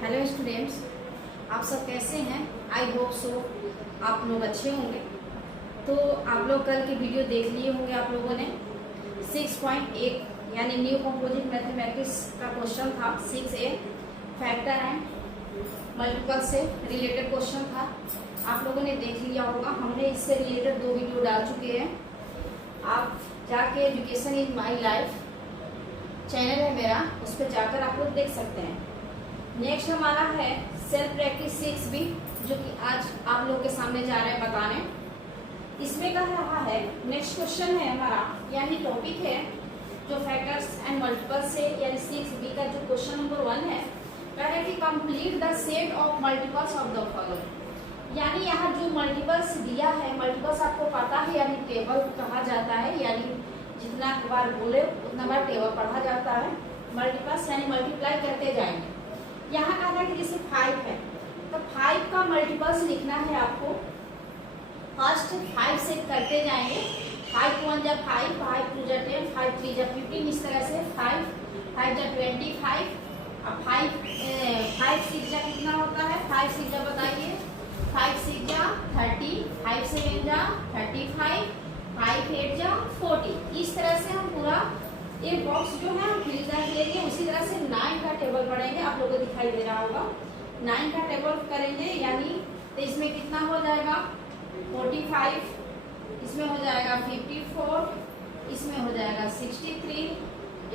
Hello students, आप सब कैसे हैं? आई होप सो आप लोग अच्छे होंगे। तो आप लोग कल की वीडियो देख लिए होंगे। आप लोगों ने 6.1 यानी न्यू कंपोजिट मैथमेटिक्स का क्वेश्चन था 6A, फैक्टर एंड मल्टीपल से रिलेटेड क्वेश्चन था। आप लोगों ने देख लिया होगा। हमने इससे रिलेटेड 2 वीडियो डाल चुके हैं। आप जाके education is my life channel है मेरा, उस पर जाकर आप लोग देख सकते हैं। नेक्स्ट हमारा है सेल्फ प्रैक्टिस 6B, जो कि आज आप लोग के सामने जा रहे हैं बताने। इसमें कह रहा है, नेक्स्ट क्वेश्चन है हमारा, यानी टॉपिक है जो फैक्टर्स एंड मल्टीपल से यानी 6B का जो क्वेश्चन नंबर 1 है, कह रहा है कि complete the set of multiples of the following. यानी यहाँ जो मल्टीपल्स दिया है, मल्टीपल्स आपको पता है यानी टेबल कहा जाता है, यानी जितना बार बोले उतना बार टेबल पढ़ा जाता है। मल्टीपल्स यानी मल्टीप्लाई करते जाएंगे। यहाँ कहा था कि जैसे 5 है तो 5 का मल्टीपल्स लिखना है आपको। फर्स्ट 5 से करते जाएंगे। 5 1 जा 5, 5 2 जा 10, 5 3 जा 15, इस तरह से 5 5 जा 25। अब 5 6 जा कितना होता है? 5 6 जा बताइए। 5 6 जा 30, 5 7 जा 35, 5 8 जा 40। इस तरह से हम पूरा ये बॉक्स जो है हम फिल कर लेंगे। उसी तरह से 9 का टेबल पढ़ेंगे। आप लोगों को दिखाई दे रहा होगा। 9 का टेबल करेंगे, यानी तो इसमें कितना हो जाएगा? 45, इसमें हो जाएगा 54, इसमें हो जाएगा 63,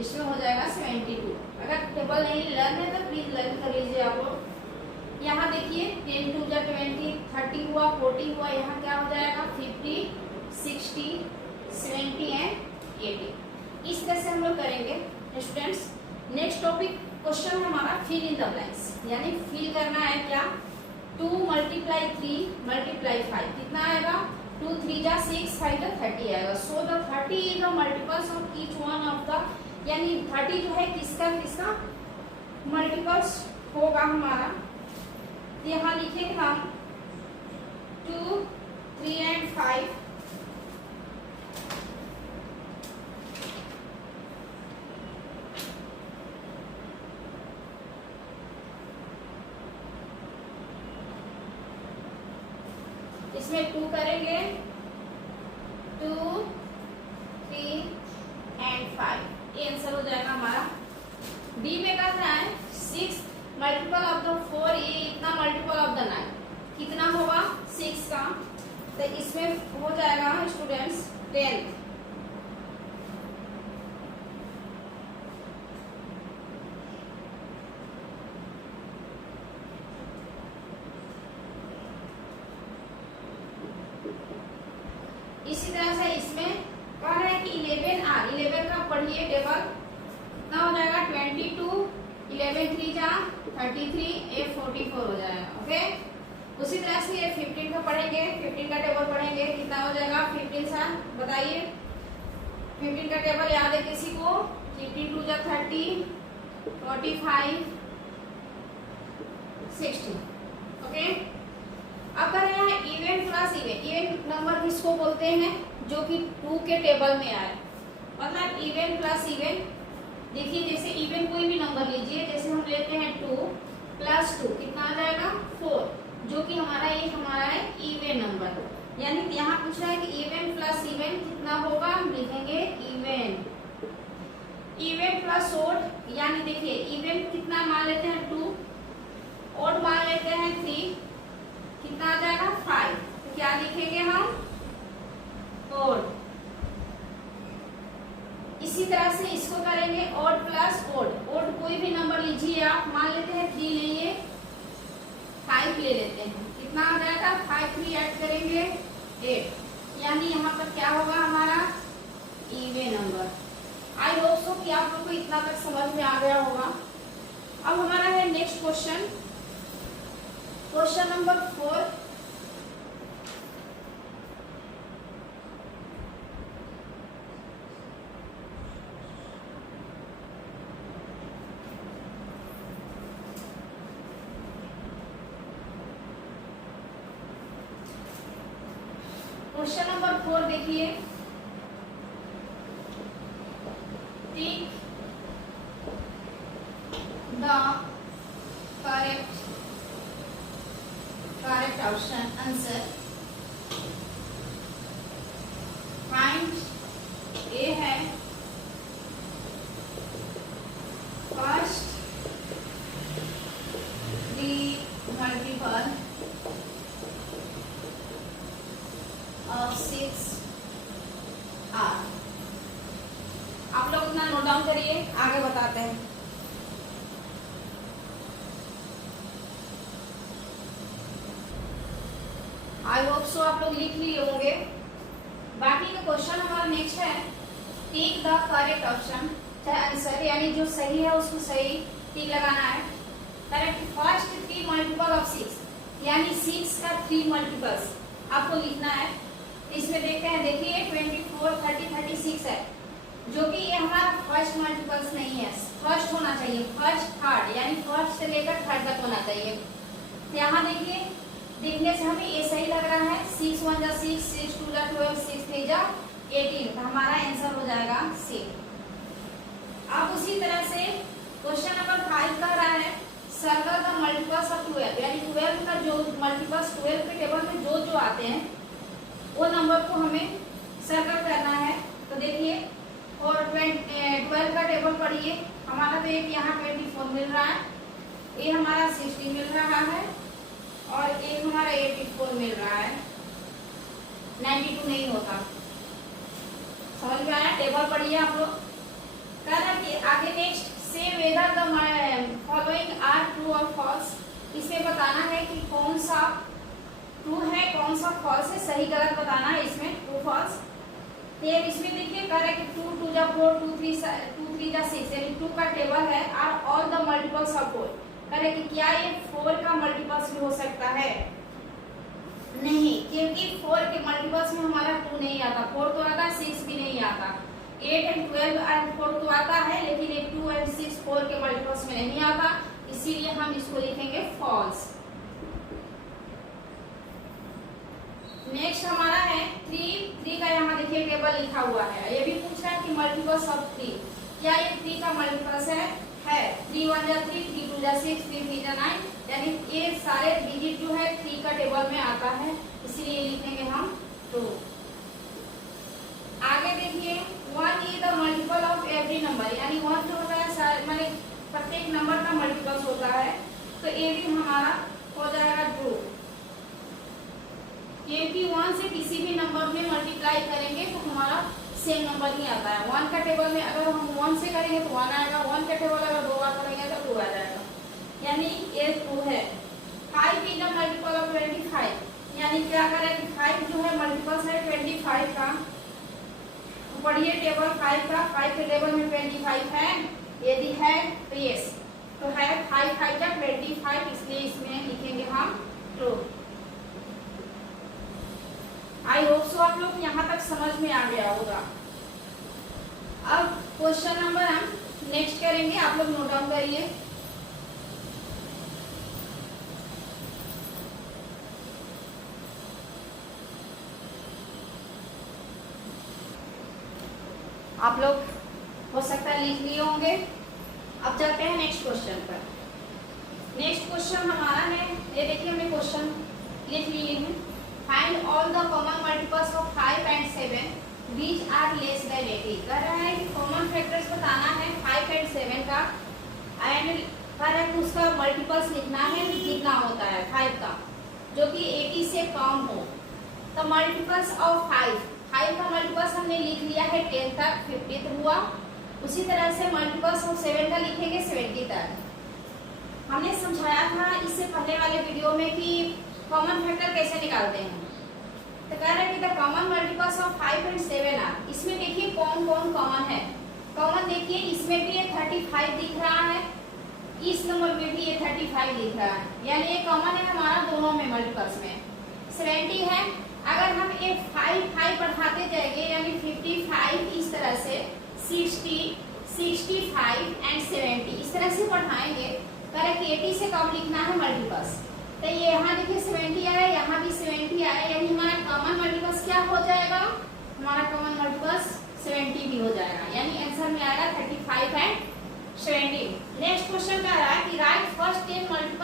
इसमें हो जाएगा 72। अगर टेबल नहीं लर्न है तो प्लीज लर्न कर लीजिए आप लोग। यहाँ देखिए 10 2 जा 20, 30 हुआ, 40 हुआ, यहाँ क्या हो जाएगा? 50, 60, 70 एंड 80। इस तरह से हम लोग करेंगे स्टूडेंट्स। नेक्स्ट टॉपिक क्वेश्चन हमारा फिल इन द ब्लैंक्स, यानी फिल करना है क्या? 2 × 3 × 5 कितना आएगा? 2 3 जा 6, 5 जा 30 आएगा। So the 30 is the multiples of each one of the, यानी 30 जो है किसका किसका मल्टीपल्स होगा हमारा। यहाँ लिखेंगे हम 2 3 एंड 5। इसमें 2 करेंगे, 2 3 एंड 5, ये आंसर हो जाएगा हमारा। डी में क्या है? 6 मल्टीपल ऑफ द 4, ये इतना मल्टीपल ऑफ द 9 कितना होगा? 6 का, तो इसमें हो जाएगा स्टूडेंट्स 10। इसी तरह से इसमें कह रहा है कि 11 का पढ़िए टेबल, कितना हो जाएगा? 22, 11 3 जा 33, ये 44 हो जाएगा। ओके, उसी तरह से ये 15 का पढ़ेंगे। 15 का टेबल पढ़ेंगे, कितना हो जाएगा? 15 सा बताइए। 15 का टेबल याद है किसी को? 52 जा 30, 45, 60। ओके, अब कर रहे हैं event plus event. Event number किसको बोलते हैं? जो कि 2 के टेबल में आए, मतलब इवेंट प्लस इवेंट। देखिए जैसे इवेंट कोई भी नंबर लीजिए, जैसे हम लेते हैं 2 + 2 कितना आ जाएगा? 4, जो कि हमारा ये हमारा है इवेंट नंबर। यानी यहाँ पूछ रहा है कि इवेंट प्लस इवेंट कितना होगा? हम लिखेंगे इवेंट। इवेंट प्लस ओड, यानी देखिए इवेंट कितना मान लेते हैं? 2, ओड मान लेते हैं 3, कितना आ जाएगा? 5। तो क्या लिखेंगे हम? ओड। इसी तरह से इसको करेंगे ओड प्लस ओड। ओड कोई भी नंबर लीजिए आप, मान लेते हैं 3 लिए, 5 ले लेते हैं, कितना आ जाएगा? 5 3 ऐड करेंगे 8, यानी यहाँ पर क्या होगा हमारा? Even number. I hope so कि आप लोग को इतना तक समझ में आ गया होगा। अब हमारा है next question, question number 4। Question number 4 देखिए, tick the correct option answer find a है first three multiple of 6 are. आप लोग अपना नोट डाउन करिए, आगे बताते हैं। आई होप सो आप लोग लिख लिए होंगे। बाकी का क्वेश्चन हमारा नेक्स्ट है टिक द करेक्ट ऑप्शन, चाहे आंसर यानी जो सही है उसको सही टिक लगाना है। करेक्ट फर्स्ट 3 मल्टीपल ऑफ 6 यानी 6 का 3 मल्टीपल्स आपको लिखना है। इसमें देखते हैं, देखिए 24, 30, 36 है, जो कि ये हमारा फर्स्ट मल्टीपल्स नहीं है, फर्स्ट होना चाहिए, फर्स्ट थर्ड यानी फर्स्ट से लेकर थर्ड तक होना चाहिए। यहाँ देखिए, देखने से हमें ये सही लग रहा है, 6 1 जा 6, 6 2 जा 12, 6 3 जा 18, तो हमारा आंसर हो जाएगा सी। अब उसी तरह से क्वेश्चन नंबर 5 कह रहा है सर्कल द मल्टीपल्स ऑफ 12 यानी 12 का जो मल्टीपल्स 12 के टेबल में जो जो आते हैं वो नंबर को हमें सर्कल करना है। तो देखिए, और 12 का टेबल पढ़िए, हमारा तो एक यहाँ 24 मिल रहा है, ये हमारा 60 मिल रहा है और एक हमारा 84 मिल रहा है, 92 नहीं होता। समझ में आया? टेबल पढ़िए आप लोग। कह रहा है आगे नेक्स्ट से whether the following are true और फॉल्स। इसमें बताना है कि कौन सा ट्रू है कौन सा फॉल्स है, सही गलत बताना है इसमें, ट्रू फॉल्स। फिर इसमें देखिए कह रहा है कि 2 2 जा 4, 2 3 जा 6 यानी 2 का टेबल है are all the multiples of 4। कह रहे कि क्या ये 4 का मल्टीपल्स भी हो सकता है? नहीं, क्योंकि 4 के मल्टीपल्स में हमारा 2 नहीं आता, 4 तो आता है, 6 भी नहीं आता। 8 and 12 and 4 तो आता है, लेकिन ये 2 and 6 4 के मल्टीपल्स में नहीं आता, इसीलिए हम इसको लिखेंगे फॉल्स। नेक्स्ट हमारा है 3 का, यहाँ देखिए टेबल लिखा हुआ है, ये भी पूछ रहा है कि मल्टीपल्स ऑफ 3, क्या ये 3 का मल्टीपल्स है? 3 1 जा 3, 3 2 जा 6, 3 3 जा 9, यानी ये सारे डिजिट जो है 3 का टेबल में आता है, इसीलिए लिखेंगे हम 2। आगे देखिए 1 is the multiple of every number, यानी 1 जो होता है माने प्रत्येक नंबर का मल्टीपल्स होता है, तो ये भी हमारा हो जाएगा 2, क्योंकि 1 से किसी भी नंबर में मल्टीप्लाई करेंगे तो हमारा सेम नंबर ही आता है। 1 का टेबल में अगर हम 1 से करेंगे तो 1 आएगा, 1 का टेबल अगर 2 बार करेंगे तो 2 आ जाएगा, यानी ये 2 है। 5 इज द मल्टीपल ऑफ 25, यानी क्या करें कि 5 जो है मल्टीपल्स है 25 का, तो पढ़िए टेबल 5 का, 5 के टेबल में 25 है, यदि है तो यस, तो है 5 5 का 25, इसलिए इसमें लिखेंगे हम ट्रू। आई होप सो आप लोग यहाँ तक समझ में आ गया होगा। अब क्वेश्चन नंबर हम नेक्स्ट करेंगे, आप लोग नोट डाउन करिए। आप लोग हो सकता है लिख लिए होंगे। अब चलते हैं नेक्स्ट क्वेश्चन पर। नेक्स्ट क्वेश्चन हमारा है, ये देखिए हमने क्वेश्चन लिख लिए हैं। Find all the common multiples of 5 and 7 which are less than 80। कह रहा है कि कॉमन फैक्टर्स बताना है 5 and 7 का, एंड कह रहा है कि उसका मल्टीपल्स लिखना है जितना होता है 5 का, जो कि 80 से कम हो। तो मल्टीपल्स ऑफ 5 का मल्टीपल्स हमने लिख लिया है 10 तक, 50 हुआ। उसी तरह से मल्टीपल्स ऑफ 7 का लिखेंगे 70 तक। हमने समझाया था इससे पहले वाले वीडियो में कि कॉमन फैक्टर कैसे निकालते हैं। तो कह रहे हैं कि the common multiples of 5 and 7 are. इसमें देखिए कौन कौन कॉमन है। कॉमन देखिए इसमें भी ये 35 दिख रहा है, इस नंबर में भी ये 35 दिख रहा है, यानी ये कॉमन है हमारा दोनों में मल्टीपल्स में। 70 है, अगर हम ये 5 बढ़ाते जाएंगे यानी 55 इस तरह से 60, 65 and 70 इस तरह से बढ़ाएंगे। कह रहे कि 80 से कम लिखना है मल्टीपल्स। तो ये यहाँ देखिए 70 आया, यहाँ भी 70 आया, यानी हमारा कॉमन मल्टीपल्स क्या हो जाएगा? हमारा कॉमन मल्टीपल्स 70 भी हो जाएगा, यानी आंसर में आएगा 35 and 70। नेक्स्ट क्वेश्चन कह रहा है कि राइट फर्स्ट 10 मल्टीपल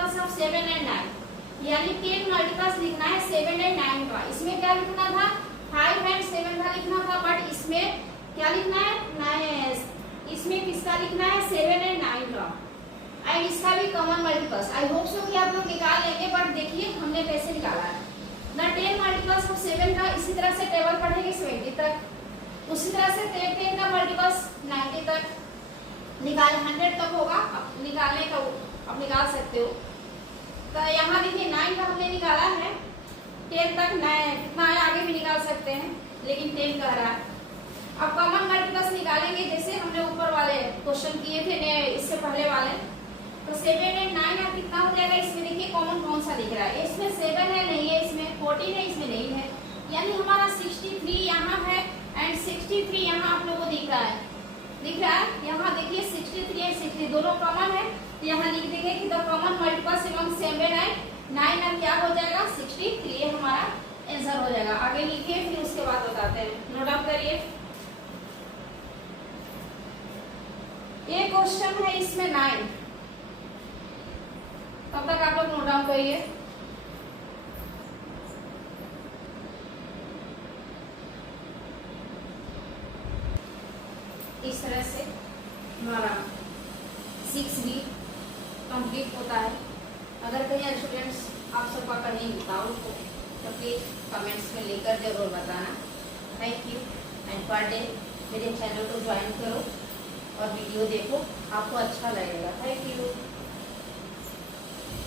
यानी 10 मल्टीप्लस लिखना है 7 एंड 9 का। इसमें क्या लिखना था, 5 एंड 7 का लिखना था, बट इसमें क्या लिखना है, इसमें किसका लिखना है, 7 एंड 9 का, एंड इसका भी common multiplies. I hope so कि आप लोग निकाल लेंगे, बट देखिए हमने कैसे निकाला है ना। 10 मल्टीप्लस ऑफ 7 का इसी तरह से टेबल पढ़ेंगे 70 तक, उसी तरह से 10 का मल्टीप्लस 90 तक निकाल 100 तक होगा। अब निकालने का अब निकाल सकते हो। तो यहाँ देखिए 9 का हमने निकाला है, 10 तक कितना है आगे भी निकाल सकते हैं, लेकिन 10 कह रहा है। अब कॉमन मल्टीप्लस निकालेंगे जैसे हमने ऊपर वाले क्वेश्चन किए थे इससे पहले वाले। तो 7 एंड 9 अब कितना हो जाएगा, इसमें देखिए कॉमन कौन सा दिख रहा है, इसमें 7 है नहीं है, इसमें 14 है इसमें नहीं है, यानी हमारा 63 यहाँ है एंड 63 यहाँ आप लोगों को दिख रहा है, यहाँ देखिए 63 है 60 दोनों कॉमन है। तो यहाँ लिख देंगे कि the common multiplies among 7 and 9 अब क्या हो जाएगा, 63 हमारा आंसर हो जाएगा। आगे लिखिए फिर उसके बाद बताते हैं, नोट डाउन करिए। ये क्वेश्चन है इसमें 9, तब तक आप लोग नोट डाउन करिए। इस तरह से हमारा 6B कंप्लीट होता है। अगर कहीं स्टूडेंट्स आप सबका कहीं डाउट हो तो प्लीज कमेंट्स में लेकर जरूर बताना। Thank you and per day मेरे चैनल को ज्वाइन करो और वीडियो देखो, आपको अच्छा लगेगा। Thank you.